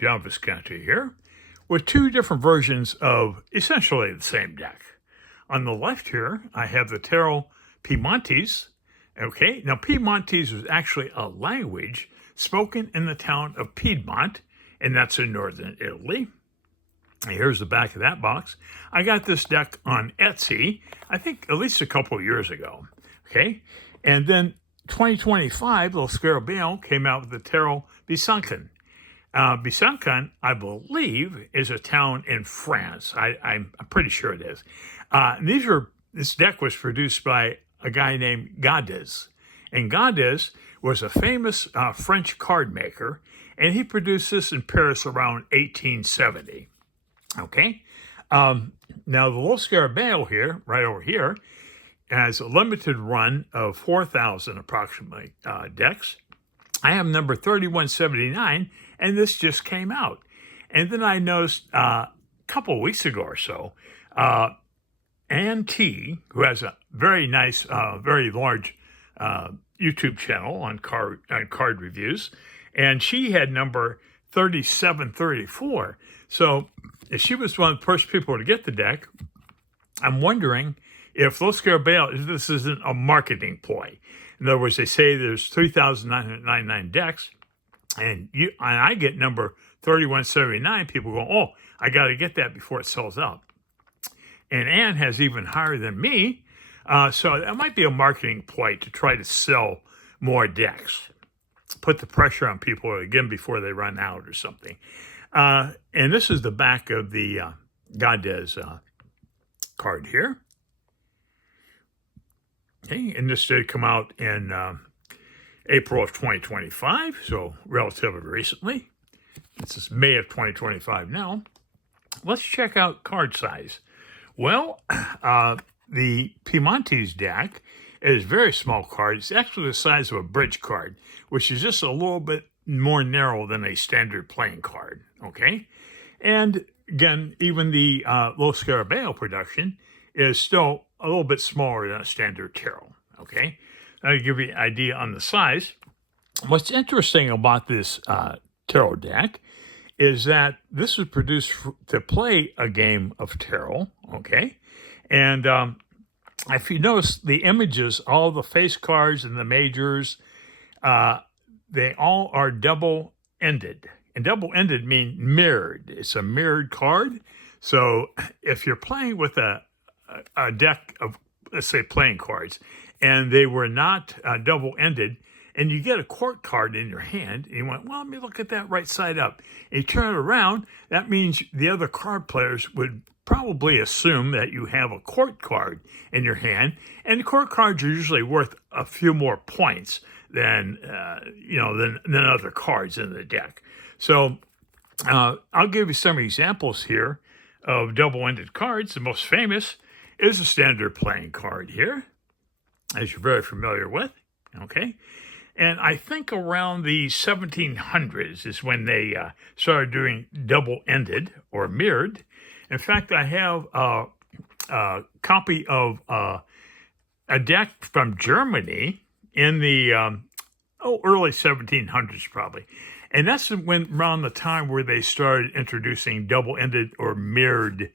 John Visconti here, with two different versions of essentially the same deck. On the left here, I have the Tarot Piemontese. Okay, now Piemontese was actually a language spoken in the town of Piedmont, and that's in northern Italy. Here's the back of that box. I got this deck on Etsy, I think at least a couple years ago. Okay, and then 2025, Lo Scarabeo came out with the Tarot Besancon. Besancon, I believe, is a town in France. I'm pretty sure it is. This deck was produced by a guy named Gaudais. And Gaudais was a famous French card maker, and he produced this in Paris around 1870. Okay? Now, the Lo Scarabeo here, right over here, has a limited run of 4,000 approximately decks. I have number 3179, and this just came out. And then I noticed a couple weeks ago or so, Ann T, who has a very nice, very large YouTube channel on card reviews, and she had number 3734. So if she was one of the first people to get the deck, I'm wondering if Lo Scarabeo, this isn't a marketing ploy. In other words, they say there's 3,999 decks, and I get number 3179. People go, oh, I got to get that before it sells out. And Ann has even higher than me, so that might be a marketing ploy to try to sell more decks. Put the pressure on people again before they run out or something. And this is the back of the Gaudais card here. Okay, and this did come out in April of 2025, so relatively recently. This is May of 2025 now. Let's check out card size. Well, the Piemontese deck is a very small card. It's actually the size of a bridge card, which is just a little bit more narrow than a standard playing card, okay? And again, even the Lo Scarabeo production is still a little bit smaller than a standard tarot, okay? That'll give you an idea on the size. What's interesting about this tarot deck is that this was produced to play a game of tarot, okay? And if you notice the images, all the face cards and the majors, they all are double-ended. And double-ended mean mirrored. It's a mirrored card. So if you're playing with a deck of, let's say, playing cards, and they were not double-ended, and you get a court card in your hand, and you went, well, let me look at that right side up. And you turn it around, that means the other card players would probably assume that you have a court card in your hand, and the court cards are usually worth a few more points than other cards in the deck. So I'll give you some examples here of double-ended cards. The most famous is a standard playing card here, as you're very familiar with, okay? And I think around the 1700s is when they started doing double-ended or mirrored. In fact, I have a copy of a deck from Germany in the early 1700s probably. And that's when around the time where they started introducing double-ended or mirrored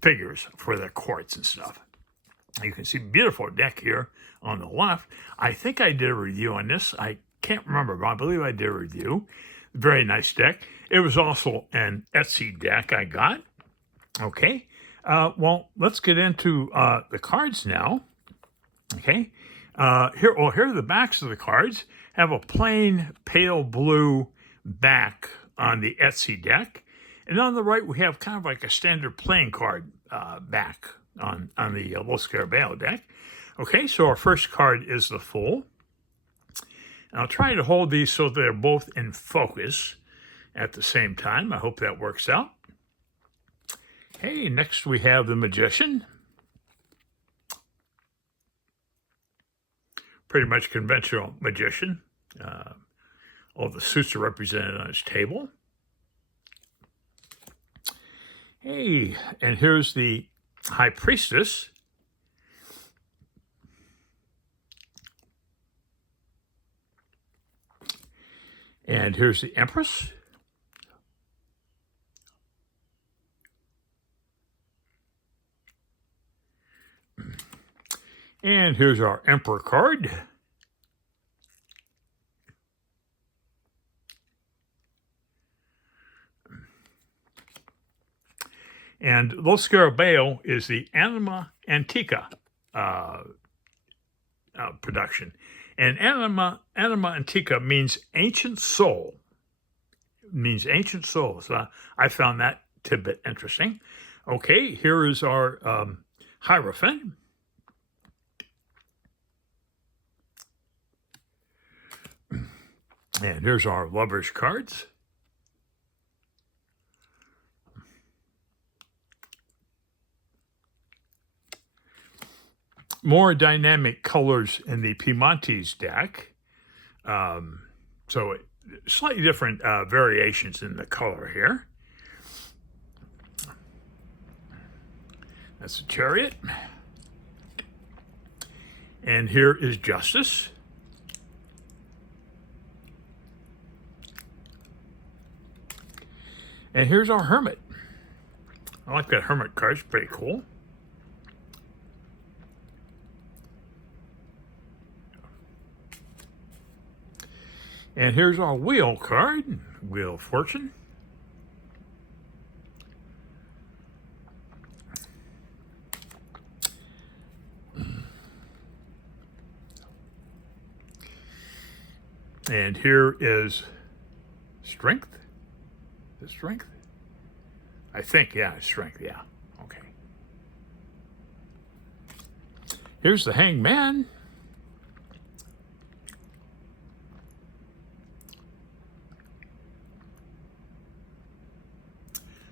figures for their courts and stuff. You can see beautiful deck here on the left. I think I did a review on this. I can't remember, but I believe I did a review. Very nice deck. It was also an Etsy deck I got. Okay. Well, let's get into the cards now. Okay. Here are the backs of the cards. Have a plain pale blue back on the Etsy deck. And on the right, we have kind of like a standard playing card back on the Lo Scarabeo deck. Okay, so our first card is the Fool. And I'll try to hold these so they're both in focus at the same time. I hope that works out. Okay, next we have the Magician. Pretty much conventional magician. All the suits are represented on his table. Hey, and here's the High Priestess. And here's the Empress. And here's our Emperor card. And Lo Scarabeo is the Anima Antica production. And Anima Antica means ancient soul. It means ancient soul. So I found that tidbit interesting. Okay, here is our Hierophant. And here's our Lovers cards. More dynamic colors in the Piemontese deck. So slightly different variations in the color here. That's the Chariot. And here is Justice. And here's our Hermit. I like that Hermit card. It's pretty cool. And here's our Wheel card, Wheel of Fortune. And here is Strength. Is it Strength? I think, yeah, it's Strength, yeah. Okay. Here's the Hangman.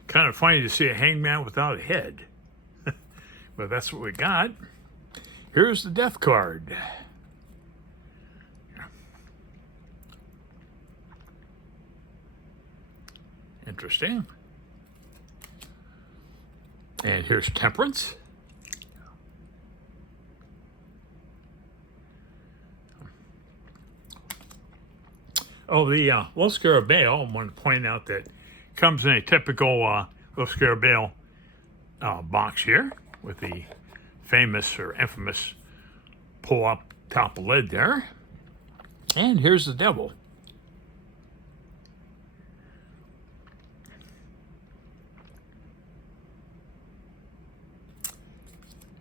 Kind of funny to see a hangman without a head. But that's what we got. Here's the Death card. Interesting. And here's Temperance. Oh, the Lo Scarabeo, I want to point out that comes in a typical Lo Scarabeo box here with the famous or infamous pull-up top lid there. And here's the Devil.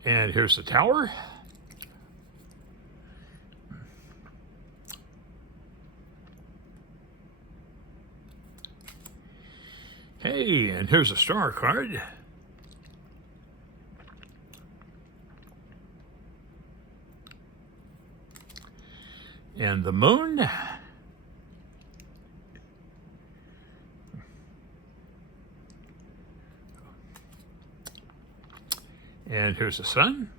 And here's the Tower. Hey, and here's a Star card. And the Moon. And here's the Sun.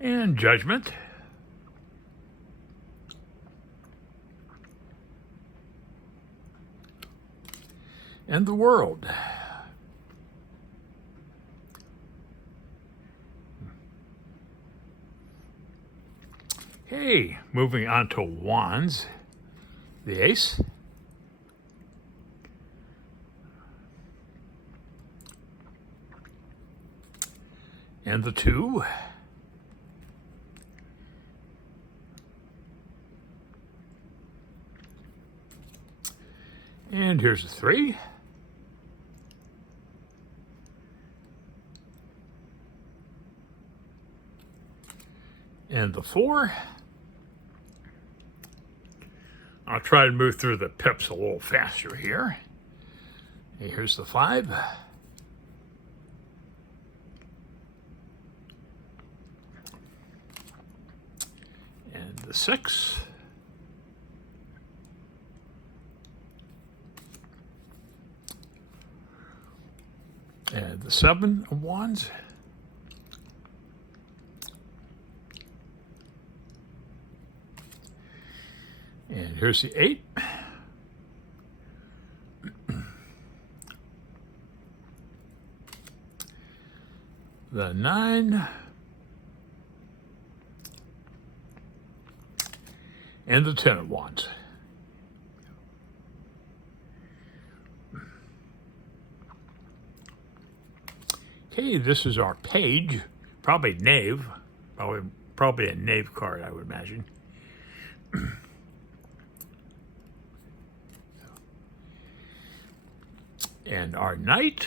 And Judgment. And the World. Hey, moving on to Wands. The Ace. And the 2. And here's the 3. And the 4. I'll try to move through the pips a little faster here. Here's the 5. And the 6. And the 7 of Wands. And here's the 8. The 9. And the 10 of Wands. Okay, this is our page, probably knave, probably a knave card, I would imagine. And our knight,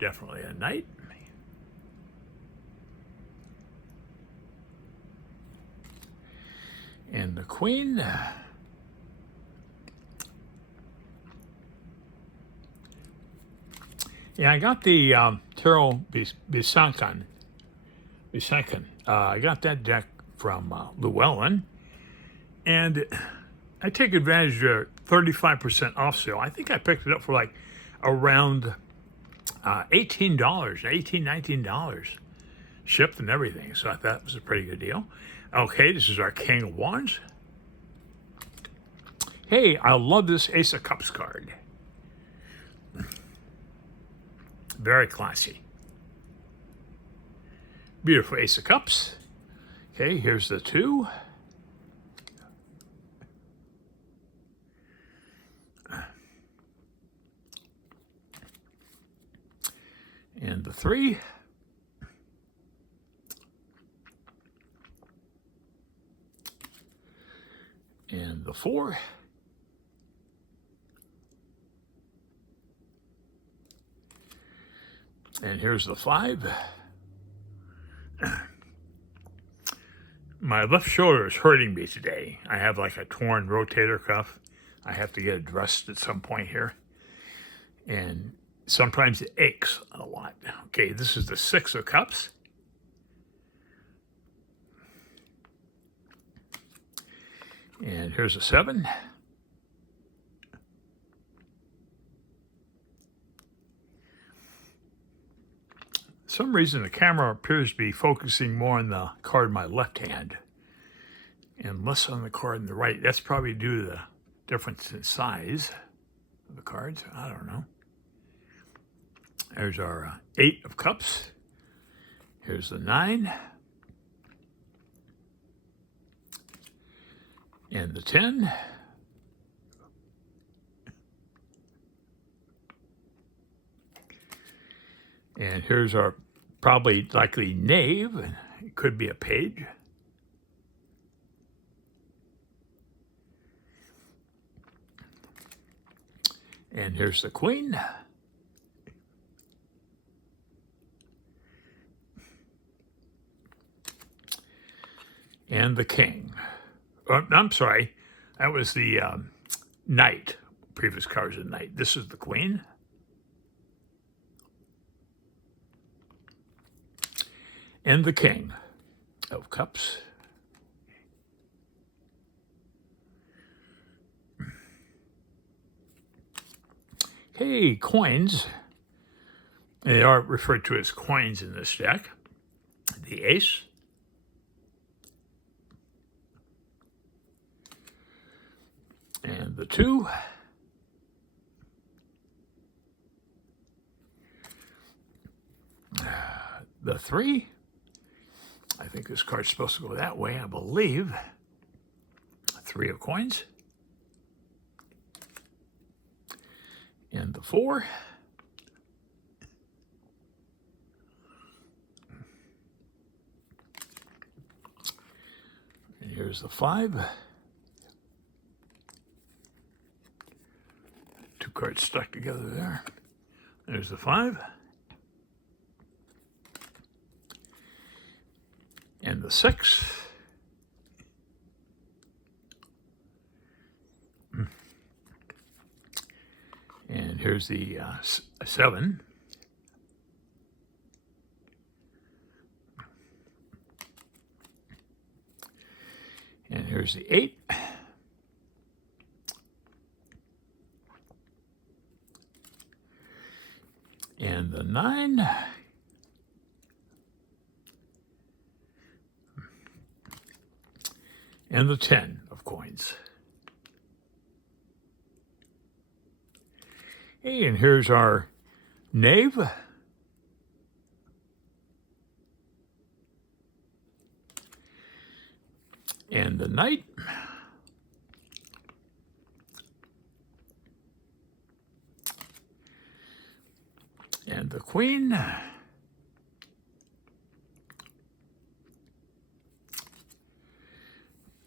definitely a knight. And the queen. Yeah, I got the Tarot Besancon. I got that deck from Llewellyn, and I take advantage of 35% off sale. I think I picked it up for like around $18, $19, shipped and everything. So I thought it was a pretty good deal. Okay, this is our King of Wands. Hey, I love this Ace of Cups card. Very classy. Beautiful Ace of Cups. Okay, here's the 2. And the 3. And the 4. And here's the 5. My left shoulder is hurting me today. I have like a torn rotator cuff. I have to get addressed at some point here. And sometimes it aches a lot. Okay, this is the 6 of Cups. And here's a 7. For some reason, the camera appears to be focusing more on the card in my left hand and less on the card in the right. That's probably due to the difference in size of the cards. I don't know. There's our 8 of Cups. Here's the 9. And the 10. And here's our probably likely knave. It could be a page. And here's the queen. And the king. I'm sorry, that was the knight. Previous card was the knight. This is the queen. And the king of cups. Okay, coins. They are referred to as coins in this deck. The ace. And the 2. The 3. I think this card's supposed to go that way, I believe. 3 of coins. And the 4. And here's the 5. 2 cards stuck together there. There's the 5. And the 6. And here's the 7. And here's the 8. And the 9. And the 10 of coins. Hey, and here's our knave. And the knight. And the queen.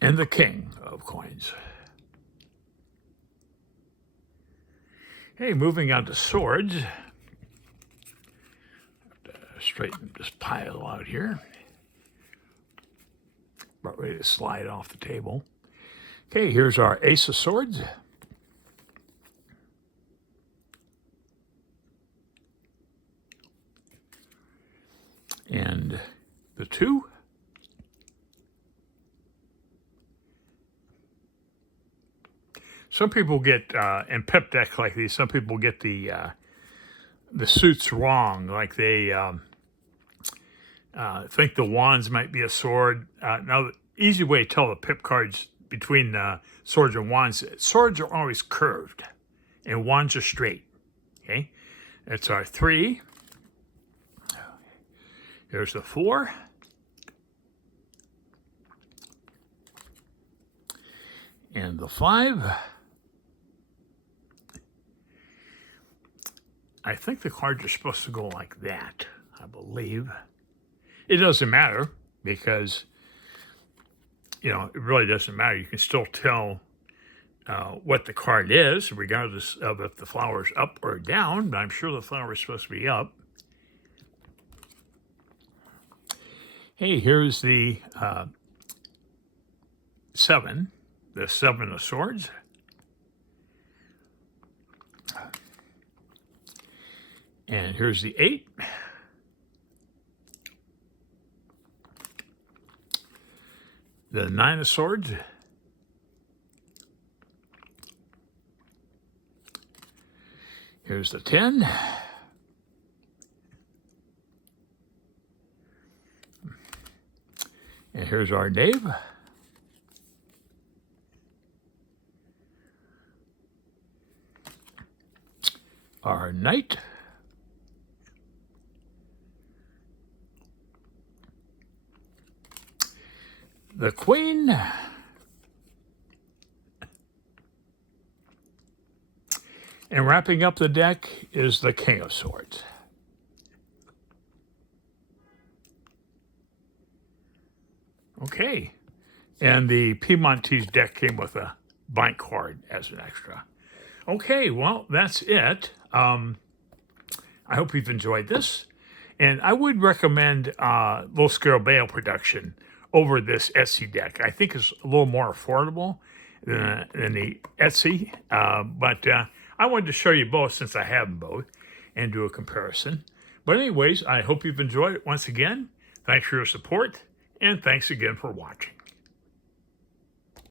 and the king of coins. Okay, moving on to swords. Straighten this pile out here. About ready to slide off the table. Okay, here's our Ace of Swords. And the 2. Some people get, in pep decks like these, some people get the suits wrong. Like they think the wands might be a sword. Now, the easy way to tell the pip cards between swords and wands, swords are always curved and wands are straight. Okay, that's our 3. Here's the 4. And the 5. I think the cards are supposed to go like that, I believe. It doesn't matter because, you know, it really doesn't matter. You can still tell what the card is, regardless of if the flower's up or down, but I'm sure the flower is supposed to be up. Hey, here's the 7, the 7 of Swords. And here's the 8. The 9 of Swords. Here's the 10. And here's our knave. Our knight. The queen. And wrapping up the deck is the King of Swords. Okay. And the Piemontese deck came with a blank card as an extra. Okay, well, that's it. I hope you've enjoyed this. And I would recommend Lo Scarabeo production over this Etsy deck. I think it's a little more affordable than the Etsy. But I wanted to show you both since I have them both and do a comparison. But anyways, I hope you've enjoyed it once again. Thanks for your support, and thanks again for watching.